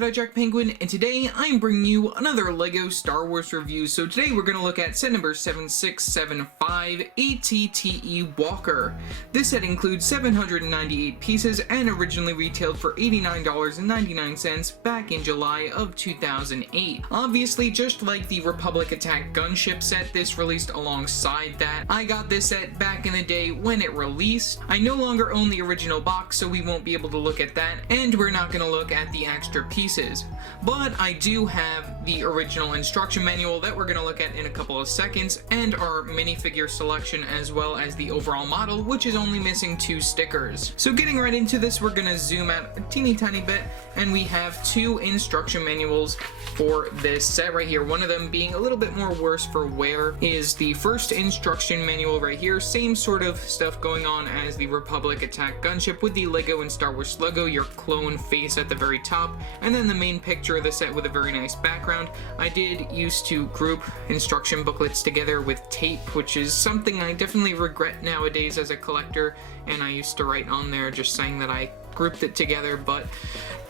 Jedi Jack Penguin, and today I'm bringing you another LEGO Star Wars review. So today we're going to look at set number 7675, ATTE Walker. This set includes 798 pieces and originally retailed for $89.99 back in July of 2008. Obviously, just like the Republic Attack Gunship set, this released alongside that. I got this set back in the day when it released. I no longer own the original box, so we won't be able to look at that, and we're not going to look at the extra pieces. But I do have the original instruction manual that we're going to look at in a couple of seconds, and our minifigure selection as well as the overall model, which is only missing 2 stickers. So getting right into this, we're going to zoom out a teeny tiny bit, and we have 2 instruction manuals for this set right here. One of them being a little bit more worse for wear is the first instruction manual right here. Same sort of stuff going on as the Republic Attack Gunship with the LEGO and Star Wars logo, your clone face at the very top, and then the main picture of the set with a very nice background. I did used to group instruction booklets together with tape, which is something I definitely regret nowadays as a collector, and I used to write on there just saying that I grouped it together. But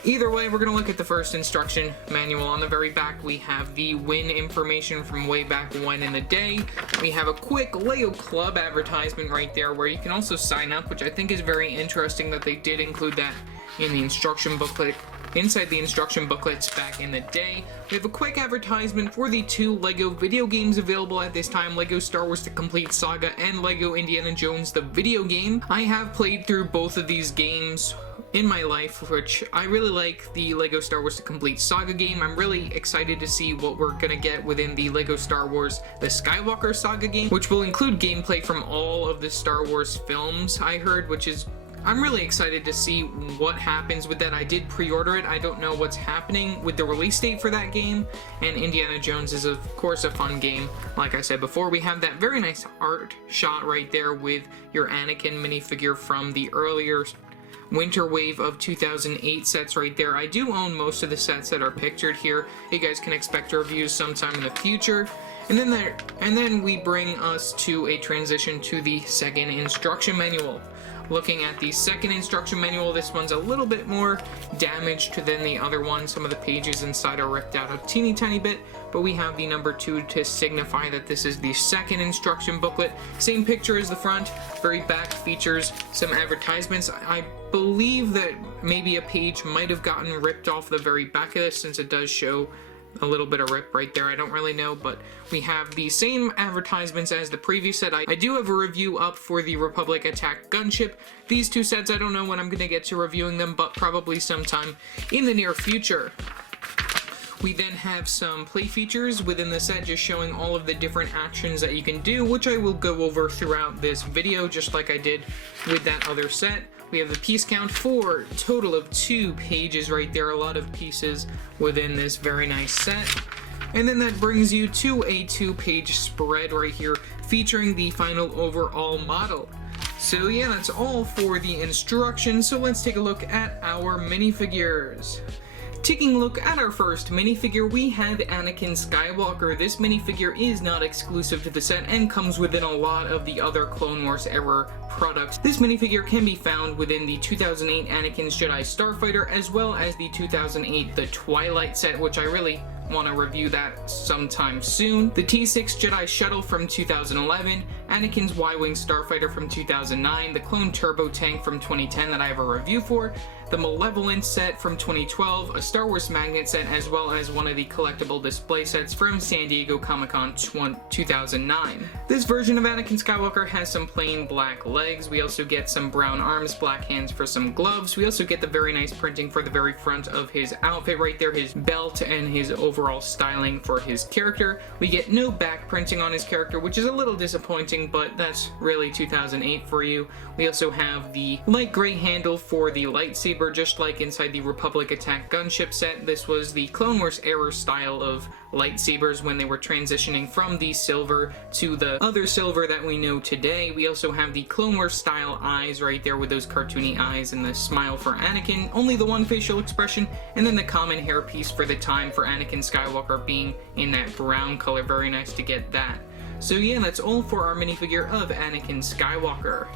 either way, we're going to look at the first instruction manual. On the very back, we have the win information from way back when in the day. We have a quick LEGO Club advertisement right there where you can also sign up, which I think is very interesting that they did include that in the instruction booklet. Inside the instruction booklets back in the day, we have a quick advertisement for the 2 LEGO video games available at this time, LEGO Star Wars The Complete Saga and LEGO Indiana Jones The Video Game. I have played through both of these games in my life, which I really like the LEGO Star Wars The Complete Saga game. I'm really excited to see what we're gonna get within the LEGO Star Wars The Skywalker Saga game, which will include gameplay from all of the Star Wars films, I heard, which is I'm really excited to see what happens with that. I did pre-order it. I don't know what's happening with the release date for that game, and Indiana Jones is of course a fun game. Like I said before, we have that very nice art shot right there with your Anakin minifigure from the earlier Winter Wave of 2008 sets right there. I do own most of the sets that are pictured here. You guys can expect reviews sometime in the future. And then we bring us to a transition to the second instruction manual. Looking at the second instruction manual, this one's a little bit more damaged than the other one. Some of the pages inside are ripped out a teeny tiny bit, but we have the number 2 to signify that this is the second instruction booklet. Same picture as the front, very back features some advertisements. I believe that maybe a page might have gotten ripped off the very back of this, since it does show a little bit of rip right there. I don't really know, but we have the same advertisements as the previous set. I do have a review up for the Republic Attack Gunship. These 2 sets, I don't know when I'm going to get to reviewing them, but probably sometime in the near future. We then have some play features within the set, just showing all of the different actions that you can do, which I will go over throughout this video, just like I did with that other set. We have the piece count for a total of 2 pages right there, a lot of pieces within this very nice set. And then that brings you to a 2-page spread right here, featuring the final overall model. So yeah, that's all for the instructions, so let's take a look at our minifigures. Taking a look at our first minifigure, we have Anakin Skywalker. This minifigure is not exclusive to the set and comes within a lot of the other Clone Wars era products. This minifigure can be found within the 2008 Anakin's Jedi Starfighter, as well as the 2008 The Twilight set, which I really want to review that sometime soon. The T6 Jedi Shuttle from 2011, Anakin's Y-Wing Starfighter from 2009, the Clone Turbo Tank from 2010 that I have a review for, the Malevolent set from 2012, a Star Wars Magnet set, as well as one of the collectible display sets from San Diego Comic-Con 2009. This version of Anakin Skywalker has some plain black legs. We also get some brown arms, black hands for some gloves. We also get the very nice printing for the very front of his outfit right there, his belt and his overall styling for his character. We get no back printing on his character, which is a little disappointing, but that's really 2008 for you. We also have the light gray handle for the lightsaber, just like inside the Republic Attack Gunship set. This was the Clone Wars era style of lightsabers when they were transitioning from the silver to the other silver that we know today. We also have the Clone Wars style eyes right there with those cartoony eyes and the smile for Anakin, only the one facial expression, and then the common hairpiece for the time for Anakin Skywalker being in that brown color. Very nice to get that. So yeah, that's all for our minifigure of Anakin Skywalker.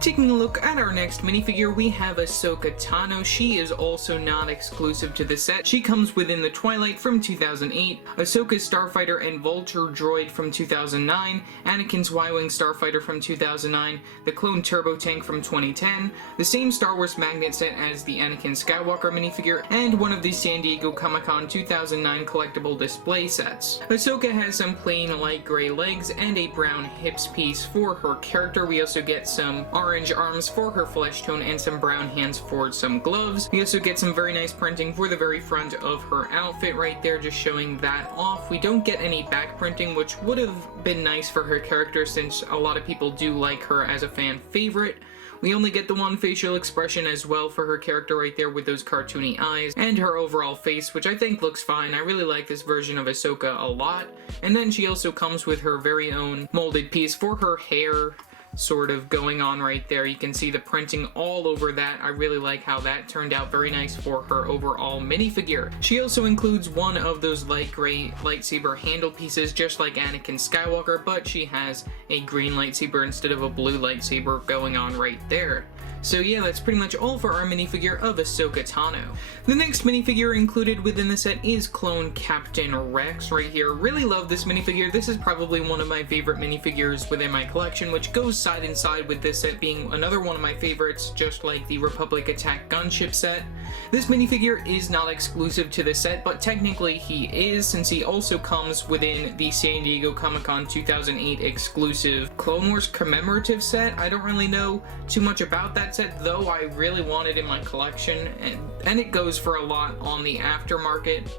Taking a look at our next minifigure, we have Ahsoka Tano. She is also not exclusive to the set. She comes within the Twilight from 2008, Ahsoka's Starfighter and Vulture Droid from 2009, Anakin's Y-Wing Starfighter from 2009, the Clone Turbo Tank from 2010, the same Star Wars magnet set as the Anakin Skywalker minifigure, and one of the San Diego Comic-Con 2009 collectible display sets. Ahsoka has some plain light gray legs and a brown hips piece for her character. We also get some orange arms for her flesh tone and some brown hands for some gloves. We also get some very nice printing for the very front of her outfit right there, just showing that off. We don't get any back printing, which would have been nice for her character since a lot of people do like her as a fan favorite. We only get the one facial expression as well for her character right there with those cartoony eyes and her overall face, which I think looks fine. I really like this version of Ahsoka a lot. And then she also comes with her very own molded piece for her hair, sort of going on right there. You can see the printing all over that. I really like how that turned out very nice for her overall minifigure. She also includes one of those light gray lightsaber handle pieces just like Anakin Skywalker, but she has a green lightsaber instead of a blue lightsaber going on right there. So yeah, that's pretty much all for our minifigure of Ahsoka Tano. The next minifigure included within the set is Clone Captain Rex right here. Really love this minifigure. This is probably one of my favorite minifigures within my collection, which goes side and side with this set being another one of my favorites, just like the Republic Attack Gunship set. This minifigure is not exclusive to the set, but technically he is, since he also comes within the San Diego Comic-Con 2008 exclusive Clone Wars commemorative set. I don't really know too much about that set, though I really want it in my collection, and it goes for a lot on the aftermarket,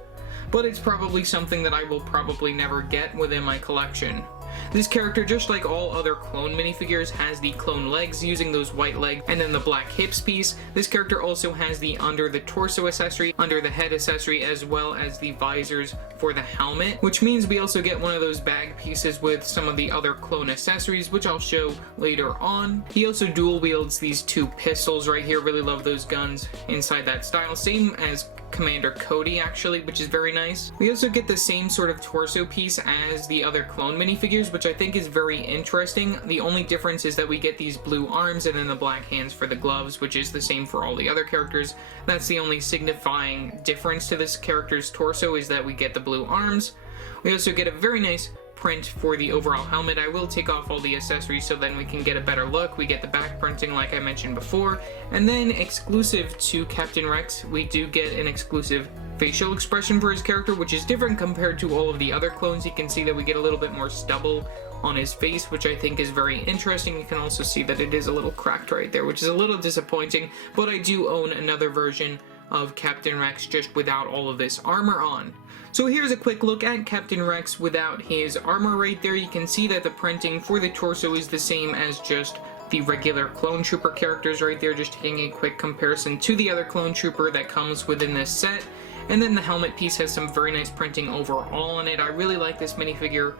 but it's probably something that I will probably never get within my collection. This character, just like all other clone minifigures, has the clone legs using those white legs and then the black hips piece. This character also has the under the torso accessory, under the head accessory, as well as the visors for the helmet, which means we also get one of those bag pieces with some of the other clone accessories, which I'll show later on. He also dual wields these two pistols right here. Really love those guns inside that style. Same as Commander Cody actually, which is very nice. We also get the same sort of torso piece as the other clone minifigures, which I think is very interesting. The only difference is that we get these blue arms and then the black hands for the gloves, which is the same for all the other characters. That's the only signifying difference to this character's torso, is that we get the blue arms. We also get a very nice print for the overall helmet. I will take off all the accessories so then we can get a better look. We get the back printing like I mentioned before, and then exclusive to Captain Rex, we do get an exclusive facial expression for his character, which is different compared to all of the other clones. You can see that we get a little bit more stubble on his face, which I think is very interesting. You can also see that it is a little cracked right there, which is a little disappointing, but I do own another version of Captain Rex just without all of this armor on. So here's a quick look at Captain Rex without his armor right there. You can see that the printing for the torso is the same as just the regular Clone Trooper characters right there, just taking a quick comparison to the other Clone Trooper that comes within this set. And then the helmet piece has some very nice printing overall on it. I really like this minifigure.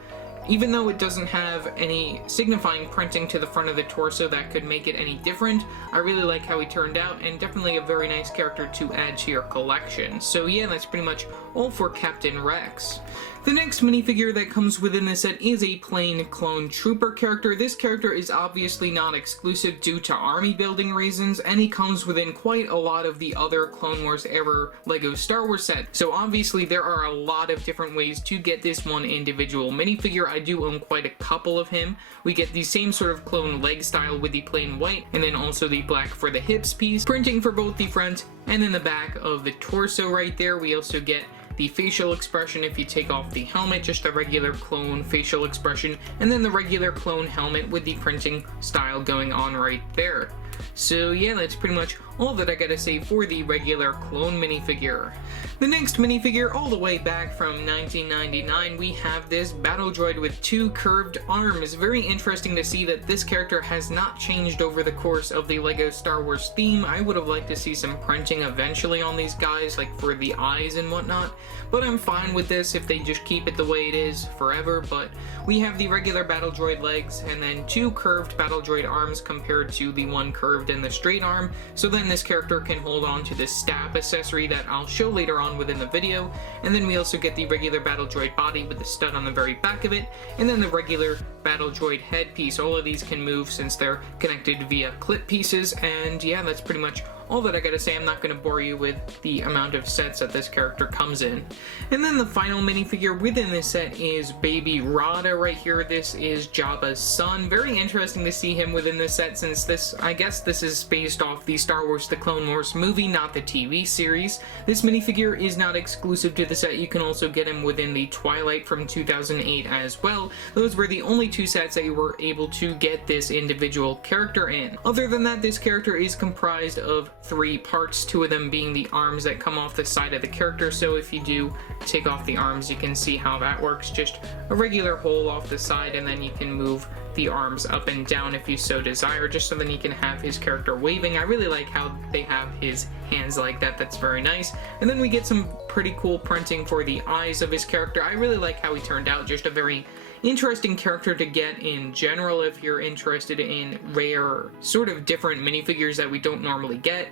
Even though it doesn't have any signifying printing to the front of the torso that could make it any different, I really like how he turned out, and definitely a very nice character to add to your collection. So yeah, that's pretty much all for Captain Rex. The next minifigure that comes within the set is a plain Clone Trooper character. This character is obviously not exclusive due to army building reasons, and he comes within quite a lot of the other Clone Wars era LEGO Star Wars set. So obviously there are a lot of different ways to get this one individual minifigure. I do own quite a couple of him. We get the same sort of clone leg style with the plain white, and then also the black for the hips piece, printing for both the front and then the back of the torso right there. We also get the facial expression if you take off the helmet, just a regular clone facial expression, and then the regular clone helmet with the printing style going on right there. So yeah, that's pretty much all that I gotta say for the regular clone minifigure. The next minifigure, all the way back from 1999, we have this battle droid with two curved arms. Very interesting to see that this character has not changed over the course of the LEGO Star Wars theme. I would have liked to see some printing eventually on these guys, like for the eyes and whatnot, but I'm fine with this if they just keep it the way it is forever. But we have the regular battle droid legs and then two curved battle droid arms compared to the one curved curved and the straight arm, so then this character can hold on to the staff accessory that I'll show later on within the video. And then we also get the regular battle droid body with the stud on the very back of it, and then the regular battle droid headpiece. All of these can move since they're connected via clip pieces, and yeah, that's pretty much all that I gotta say. I'm not gonna bore you with the amount of sets that this character comes in. And then the final minifigure within this set is Baby Radha right here. This is Jabba's son. Very interesting to see him within this set, since I guess this is based off the Star Wars The Clone Wars movie, not the TV series. This minifigure is not exclusive to the set. You can also get him within the Twilight from 2008 as well. Those were the only two sets that you were able to get this individual character in. Other than that, this character is comprised of 3 parts, 2 of them being the arms that come off the side of the character. So if you do take off the arms, you can see how that works. Just a regular hole off the side, and then you can move the arms up and down if you so desire, just so then you can have his character waving. I really like how they have his hands like that. That's very nice. And then we get some pretty cool printing for the eyes of his character. I really like how he turned out. Just a very interesting character to get in general if you're interested in rare, sort of different minifigures that we don't normally get.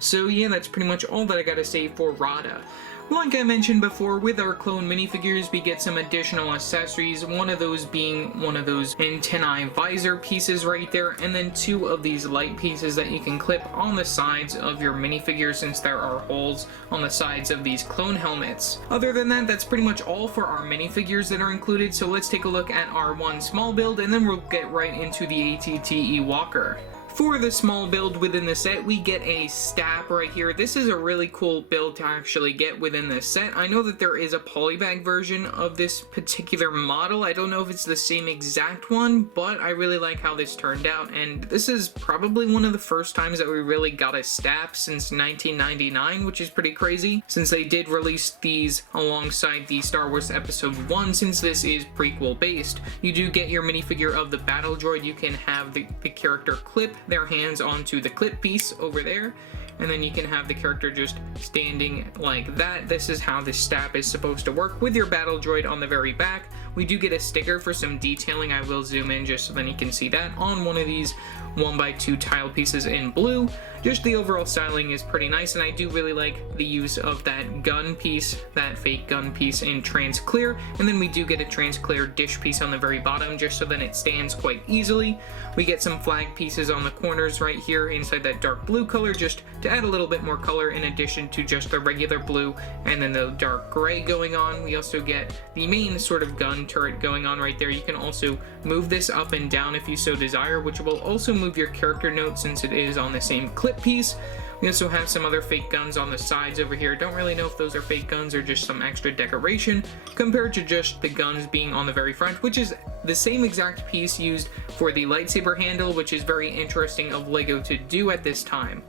So yeah, that's pretty much all that I gotta say for Radha. Like I mentioned before, with our clone minifigures, we get some additional accessories, one of those being one of those antennae visor pieces right there, and then 2 of these light pieces that you can clip on the sides of your minifigures, since there are holes on the sides of these clone helmets. Other than that, that's pretty much all for our minifigures that are included, so let's take a look at our one small build, and then we'll get right into the ATTE Walker. For the small build within the set, we get a stab right here. This is a really cool build to actually get within this set. I know that there is a polybag version of this particular model. I don't know if it's the same exact one, but I really like how this turned out, and this is probably one of the first times that we really got a stab since 1999, which is pretty crazy, since they did release these alongside the Star Wars Episode 1, since this is prequel based. You do get your minifigure of the battle droid. You can have the character clip their hands onto the clip piece over there, and then you can have the character just standing like that. This is how this stab is supposed to work with your battle droid on the very back. We do get a sticker for some detailing. I will zoom in just so then you can see that on one of these 1x2 tile pieces in blue. Just the overall styling is pretty nice, and I do really like the use of that gun piece, that fake gun piece in trans clear, and then we do get a trans clear dish piece on the very bottom just so then it stands quite easily. We get some flag pieces on the corners right here inside that dark blue color, just to add a little bit more color in addition to just the regular blue and then the dark gray going on. We also get the main sort of gun turret going on right there. You can also move this up and down if you so desire, which will also move your character note since it is on the same clip piece. We also have some other fake guns on the sides over here. Don't really know if those are fake guns or just some extra decoration compared to just the guns being on the very front, which is the same exact piece used for the lightsaber handle, which is very interesting of LEGO to do at this time.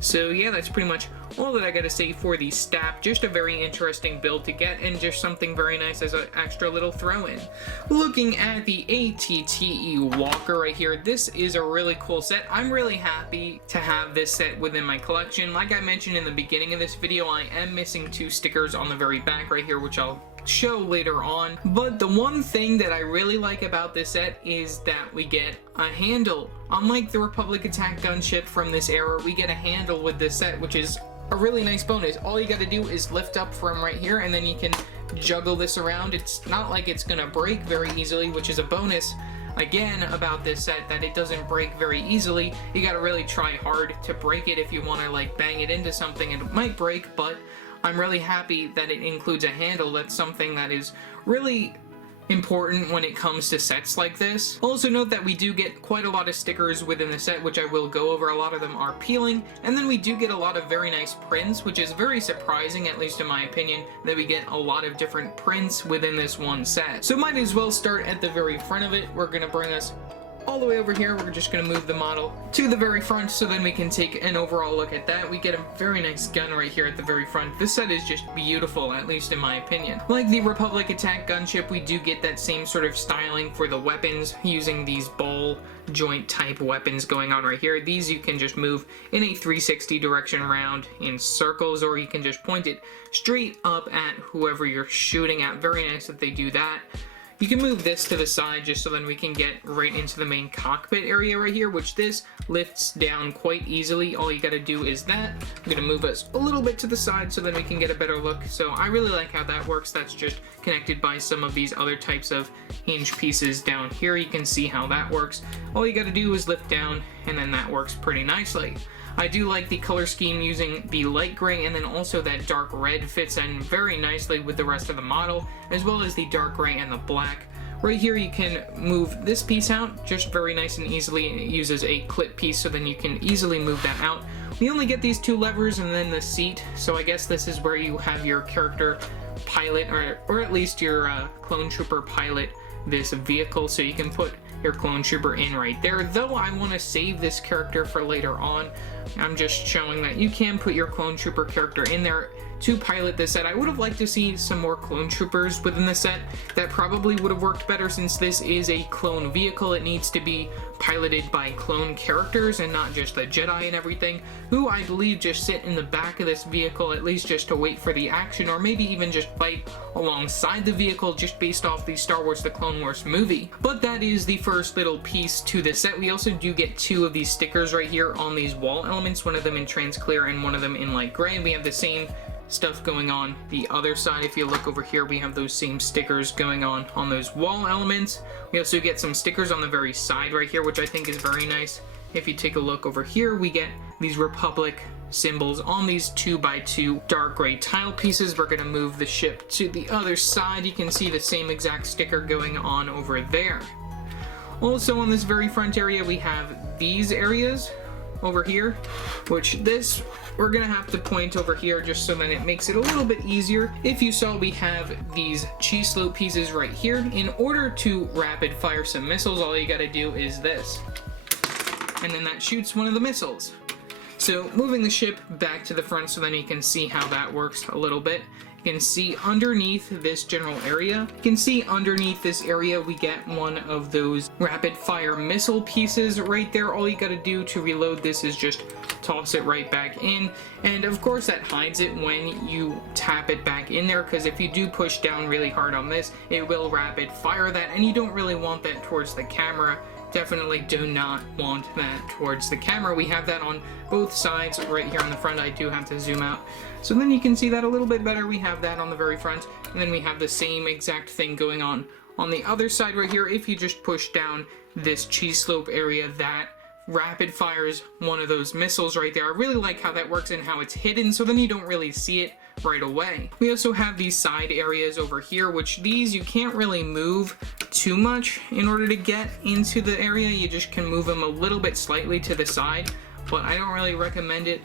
So yeah, that's pretty much all that I gotta say for the stab. Just a very interesting build to get, and just something very nice as an extra little throw-in. Looking at the ATTE Walker right here, this is a really cool set. I'm really happy to have this set within my collection. Like I mentioned in the beginning of this video, I am missing 2 stickers on the very back right here, which I'll show later on. But the one thing that I really like about this set is that we get a handle. Unlike the Republic Attack gunship from this era, we get a handle with this set, which is a really nice bonus. All you gotta do is lift up from right here, and then you can juggle this around. It's not like it's gonna break very easily, which is a bonus again about this set, that it doesn't break very easily. You gotta really try hard to break it. If you want to like bang it into something, it might break, but I'm really happy that it includes a handle. That's something that is really important when it comes to sets like this. Also note that we do get quite a lot of stickers within the set, which I will go over. A lot of them are peeling, and then we do get a lot of very nice prints, which is very surprising, at least in my opinion, that we get a lot of different prints within this one set. So might as well start at the very front of it. We're gonna bring us all the way over here. We're just going to move the model to the very front so then we can take an overall look at that. We get a very nice gun right here at the very front. This set is just beautiful, at least in my opinion. Like the Republic Attack gunship, we do get that same sort of styling for the weapons, using these ball joint type weapons going on right here. These you can just move in a 360 direction round in circles, or you can just point it straight up at whoever you're shooting at. Very nice that they do that. You can move this to the side just so then we can get right into the main cockpit area right here, which this lifts down quite easily. All you gotta do is that. I'm gonna move us a little bit to the side so then we can get a better look. So I really like how that works. That's just connected by some of these other types of hinge pieces down here. You can see how that works. All you gotta do is lift down, and then that works pretty nicely. I do like the color scheme using the light gray, and then also that dark red fits in very nicely with the rest of the model, as well as the dark gray and the black. Right here you can move this piece out just very nice and easily, and it uses a clip piece so then you can easily move that out. We only get these two levers and then the seat, so I guess this is where you have your character pilot, or at least your clone trooper pilot this vehicle, so you can put your clone trooper in right there. Though I want to save this character for later on, I'm just showing that you can put your clone trooper character in there to pilot this set. I would have liked to see some more clone troopers within the set. That probably would have worked better since this is a clone vehicle. It needs to be piloted by clone characters and not just the Jedi and everything, who I believe just sit in the back of this vehicle, at least just to wait for the action, or maybe even just fight alongside the vehicle just based off the Star Wars The Clone Wars movie. But that is the first little piece to the set. We also do get two of these stickers right here on these wall elements, one of them in trans clear and one of them in light gray, and we have the same stuff going on the other side. If you look over here, we have those same stickers going on those wall elements. We also get some stickers on the very side right here, which I think is very nice. If you take a look over here, we get these Republic symbols on these 2x2 dark gray tile pieces. We're going to move the ship to the other side. You can see the same exact sticker going on over there. Also on this very front area, we have these areas over here, which this we're gonna have to point over here just so that it makes it a little bit easier. If you saw, we have these cheese slope pieces right here. In order to rapid fire some missiles, all you gotta do is this, and then that shoots one of the missiles. So moving the ship back to the front so then you can see how that works a little bit. You can see underneath this general area, we get one of those rapid fire missile pieces right there. All you gotta do to reload this is just toss it right back in, and of course that hides it when you tap it back in there, because if you do push down really hard on this, it will rapid fire that, and you don't really want that towards the camera. Definitely do not want that towards the camera. We have that on both sides right here on the front. I do have to zoom out so then you can see that a little bit better. We have that on the very front, and then we have the same exact thing going on the other side right here. If you just push down this cheese slope area, that rapid fires one of those missiles right there. I really like how that works and how it's hidden, so then you don't really see it right away. We also have these side areas over here, which these you can't really move too much in order to get into the area. You just can move them a little bit slightly to the side, but I don't really recommend it.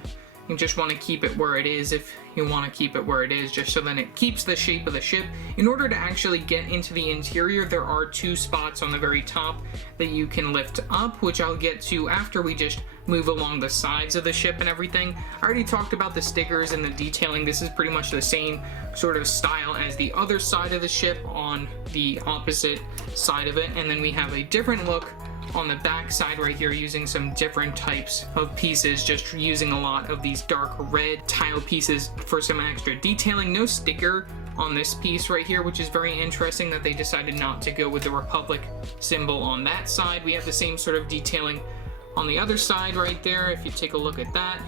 You just want to keep it where it is if you want to keep it where it is, just so then it keeps the shape of the ship. In order to actually get into the interior, there are two spots on the very top that you can lift up, which I'll get to after we just move along the sides of the ship and everything. I already talked about the stickers and the detailing. This is pretty much the same sort of style as the other side of the ship on the opposite side of it, and then we have a different look on the back side right here using some different types of pieces, just using a lot of these dark red tile pieces for some extra detailing. No sticker on this piece right here, which is very interesting that they decided not to go with the Republic symbol on that side. We have the same sort of detailing on the other side right there. If you take a look at that,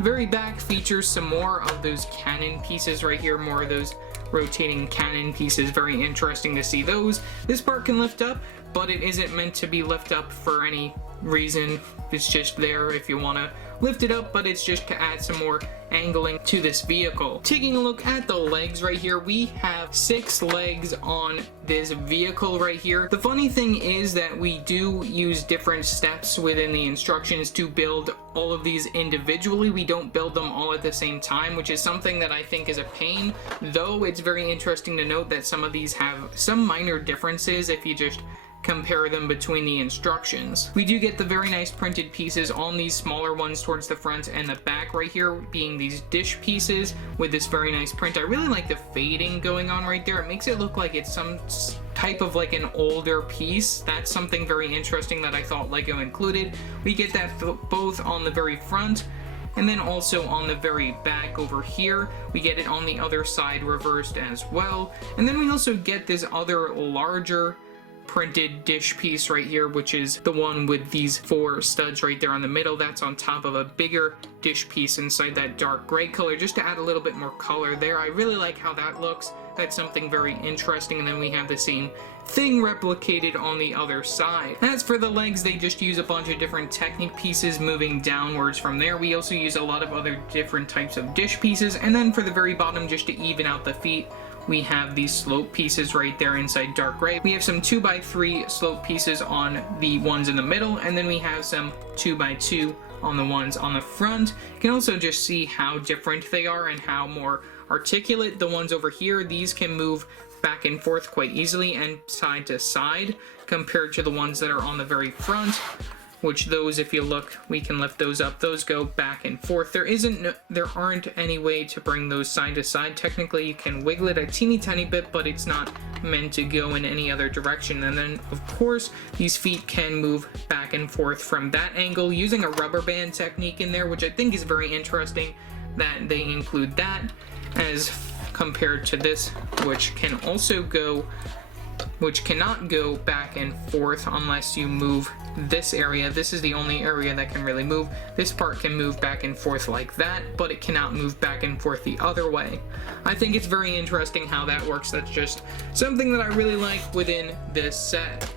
very back features some more of those cannon pieces right here, more of those rotating cannon pieces. Very interesting to see those. This part can lift up, but it isn't meant to be lift up for any reason. It's just there if you want to lift it up, but it's just to add some more angling to this vehicle. Taking a look at the legs right here, we have 6 legs on this vehicle right here. The funny thing is that we do use different steps within the instructions to build all of these individually. We don't build them all at the same time, which is something that I think is a pain, though it's very interesting to note that some of these have some minor differences if you just compare them between the instructions. We do get the very nice printed pieces on these smaller ones towards the front and the back right here, being these dish pieces with this very nice print. I really like the fading going on right there. It makes it look like it's some type of like an older piece. That's something very interesting that I thought LEGO included. We get that both on the very front and then also on the very back over here, we get it on the other side reversed as well. And then we also get this other larger printed dish piece right here, which is the one with these 4 studs right there on the middle. That's on top of a bigger dish piece inside that dark gray color, just to add a little bit more color there. I really like how that looks. That's something very interesting. And then we have the same thing replicated on the other side. As for the legs, they just use a bunch of different Technic pieces moving downwards from there. We also use a lot of other different types of dish pieces. And then for the very bottom, just to even out the feet, we have these slope pieces right there inside dark gray. We have some 2x3 slope pieces on the ones in the middle, and then we have some 2x2 on the ones on the front. You can also just see how different they are and how more articulate. The ones over here, these can move back and forth quite easily and side to side compared to the ones that are on the very front, which those, if you look, we can lift those up. Those go back and forth. There aren't any way to bring those side to side. Technically, you can wiggle it a teeny tiny bit, but it's not meant to go in any other direction. And then, of course, these feet can move back and forth from that angle using a rubber band technique in there, which I think is very interesting that they include that as compared to this, which can also go, which cannot go back and forth unless you move this area. This is the only area that can really move. This part can move back and forth like that, but it cannot move back and forth the other way. I think it's very interesting how that works. That's just something that I really like within this set.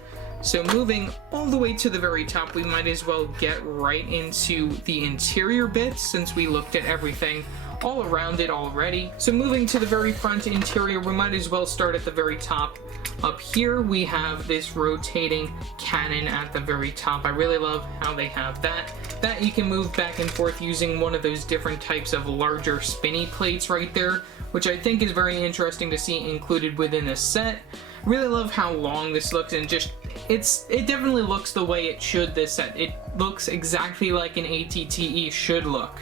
So moving all the way to the very top, we might as well get right into the interior bits since we looked at everything all around it already. So moving to the very front interior, we might as well start at the very top. Up here we have this rotating cannon at the very top. I really love how they have that you can move back and forth using one of those different types of larger spinny plates right there, which I think is very interesting to see included within this set. Really love how long this looks, and just it definitely looks the way it should. This set, it looks exactly like an ATTE should look.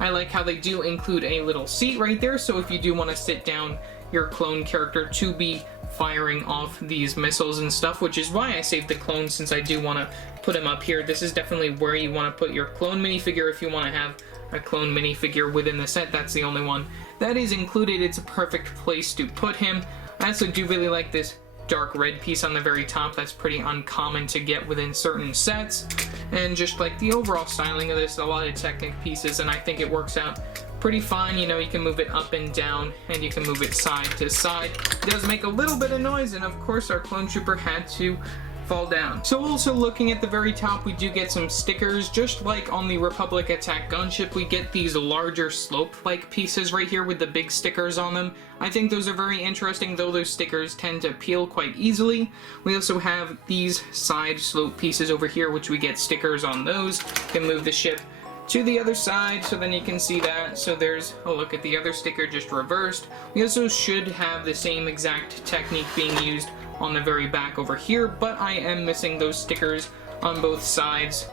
I like how they do include a little seat right there, so if you do want to sit down your clone character to be firing off these missiles and stuff, which is why I saved the clone, since I do want to put him up here. This is definitely where you want to put your clone minifigure if you want to have a clone minifigure within the set. That's the only one that is included. It's a perfect place to put him. I also do really like this dark red piece on the very top. That's pretty uncommon to get within certain sets, and just like the overall styling of this, a lot of Technic pieces, and I think it works out pretty fine. You know, you can move it up and down, and you can move it side to side. It does make a little bit of noise, and of course our clone trooper had to fall down. So also looking at the very top, we do get some stickers. Just like on the Republic Attack gunship, we get these larger slope-like pieces right here with the big stickers on them. I think those are very interesting, though those stickers tend to peel quite easily. We also have these side slope pieces over here, which we get stickers on those. You can move the ship to the other side, so then you can see that. So there's a look at the other sticker just reversed. We also should have the same exact technique being used on the very back over here, but I am missing those stickers on both sides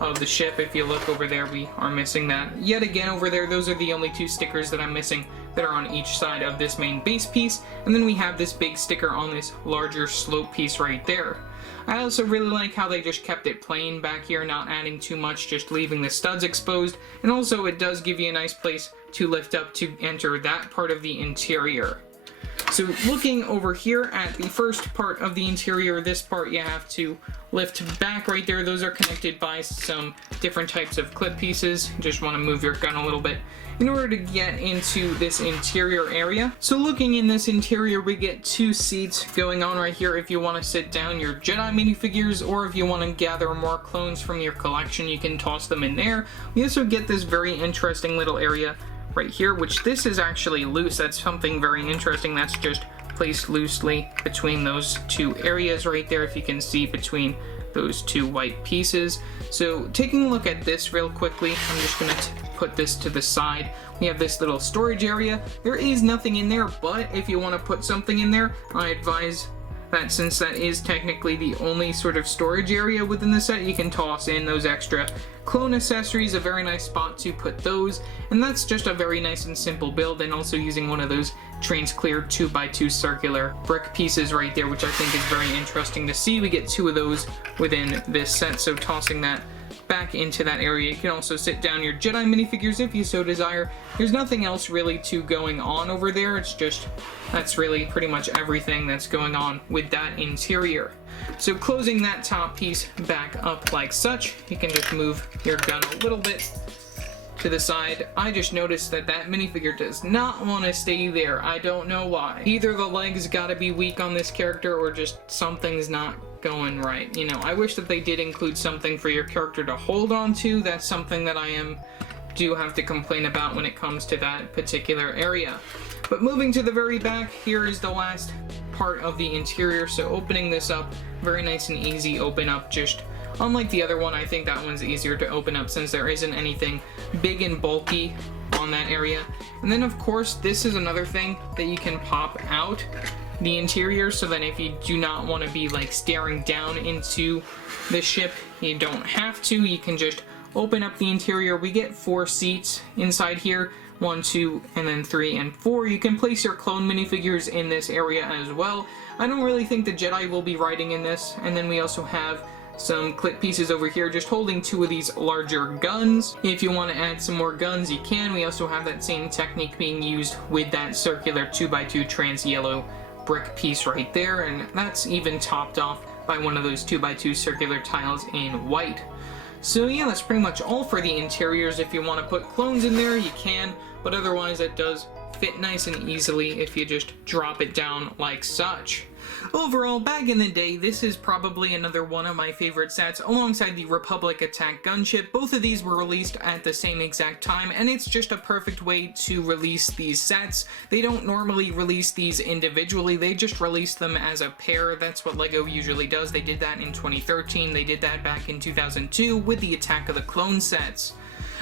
of the ship. If you look over there, we are missing that yet again over there. Those are the only 2 stickers that I'm missing that are on each side of this main base piece, and then we have this big sticker on this larger slope piece right there. I also really like how they just kept it plain back here, not adding too much, just leaving the studs exposed, and also it does give you a nice place to lift up to enter that part of the interior. So looking over here at the first part of the interior, this part you have to lift back right there. Those are connected by some different types of clip pieces. Just want to move your gun a little bit in order to get into this interior area. So looking in this interior, we get 2 seats going on right here if you want to sit down your Jedi minifigures, or if you want to gather more clones from your collection, you can toss them in there. We also get this very interesting little area right here, which this is actually loose. That's something very interesting. That's just placed loosely between those 2 areas right there, if you can see between those 2 white pieces. So taking a look at this real quickly, I'm just going to put this to the side. We have this little storage area. There is nothing in there, but if you want to put something in there, I advise that since that is technically the only sort of storage area within the set, you can toss in those extra clone accessories. A very nice spot to put those, and that's just a very nice and simple build, and also using one of those transclear 2x2 circular brick pieces right there, which I think is very interesting to see. We get 2 of those within this set, so tossing that back into that area. You can also sit down your Jedi minifigures if you so desire. There's nothing else really going on over there. It's just, that's really pretty much everything that's going on with that interior. So closing that top piece back up like such, you can just move your gun a little bit to the side. I just noticed that that minifigure does not want to stay there. I don't know why. Either the legs gotta be weak on this character or just something's not going right. You know, I wish that they did include something for your character to hold on to. That's something that I do have to complain about when it comes to that particular area. But moving to the very back, here is the last part of the interior. So opening this up, very nice and easy open up. Just unlike the other one, I think that one's easier to open up since there isn't anything big and bulky on that area. And then of course, this is another thing that you can pop out the interior, so that if you do not want to be like staring down into the ship, you don't have to. You can just open up the interior. We get 4 seats inside here. 1, 2, and then 3 and 4. You can place your clone minifigures in this area as well. I don't really think the Jedi will be riding in this. And then we also have some clip pieces over here just holding 2 of these larger guns. If you want to add some more guns, you can. We also have that same technique being used with that circular 2x2 trans yellow brick piece right there, and that's even topped off by one of those 2x2 circular tiles in white. So yeah, that's pretty much all for the interiors. If you want to put clones in there, you can, but otherwise it does fit nice and easily if you just drop it down like such. Overall, back in the day, this is probably another one of my favorite sets, alongside the Republic Attack gunship. Both of these were released at the same exact time, and it's just a perfect way to release these sets. They don't normally release these individually, they just release them as a pair. That's what LEGO usually does. They did that in 2013, they did that back in 2002 with the Attack of the Clone sets.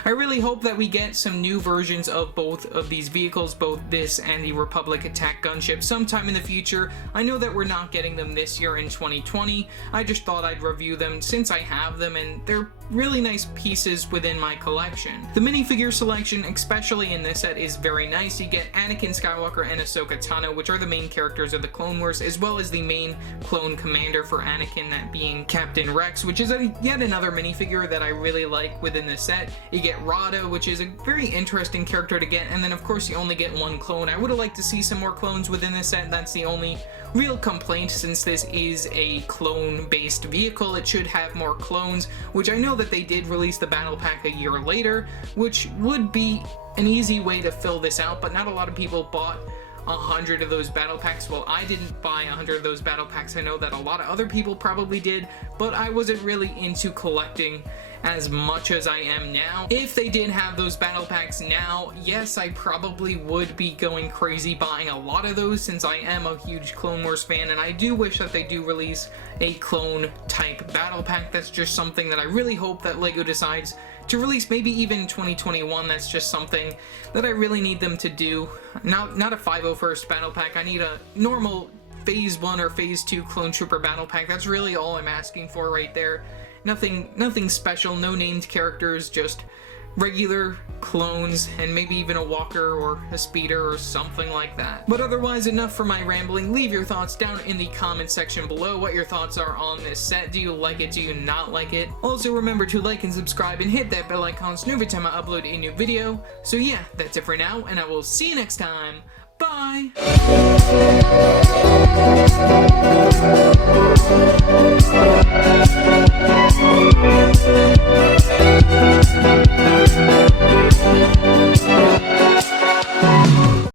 I really hope that we get some new versions of both of these vehicles, both this and the Republic Attack gunship, sometime in the future. I know that we're not getting them this year in 2020. I just thought I'd review them since I have them, and they're really nice pieces within my collection. The minifigure selection, especially in this set, is very nice. You get Anakin Skywalker and Ahsoka Tano, which are the main characters of the Clone Wars, as well as the main clone commander for Anakin, that being Captain Rex, which is yet another minifigure that I really like within the set. You get Radha, which is a very interesting character to get, and then of course you only get 1 clone. I would have liked to see some more clones within this set. That's the only real complaint, since this is a clone-based vehicle. It should have more clones, which I know that they did release the battle pack a year later, which would be an easy way to fill this out, but not a lot of people bought 100 of those battle packs. Well, I didn't buy 100 of those battle packs. I know that a lot of other people probably did, but I wasn't really into collecting as much as I am now. If they did have those battle packs now, yes, I probably would be going crazy buying a lot of those, since I am a huge Clone Wars fan, and I do wish that they do release a clone type battle pack. That's just something that I really hope that LEGO decides to release, maybe even 2021. That's just something that I really need them to do. Not a 501st battle pack. I need a normal Phase 1 or Phase 2 Clone Trooper battle pack. That's really all I'm asking for right there. Nothing special, no named characters, just regular clones, and maybe even a walker or a speeder or something like that. But otherwise, enough for my rambling. Leave your thoughts down in the comment section below, what your thoughts are on this set. Do you like it? Do you not like it? Also, remember to like and subscribe and hit that bell icon so every time I upload a new video. So yeah, that's it for now, and I will see you next time. Bye!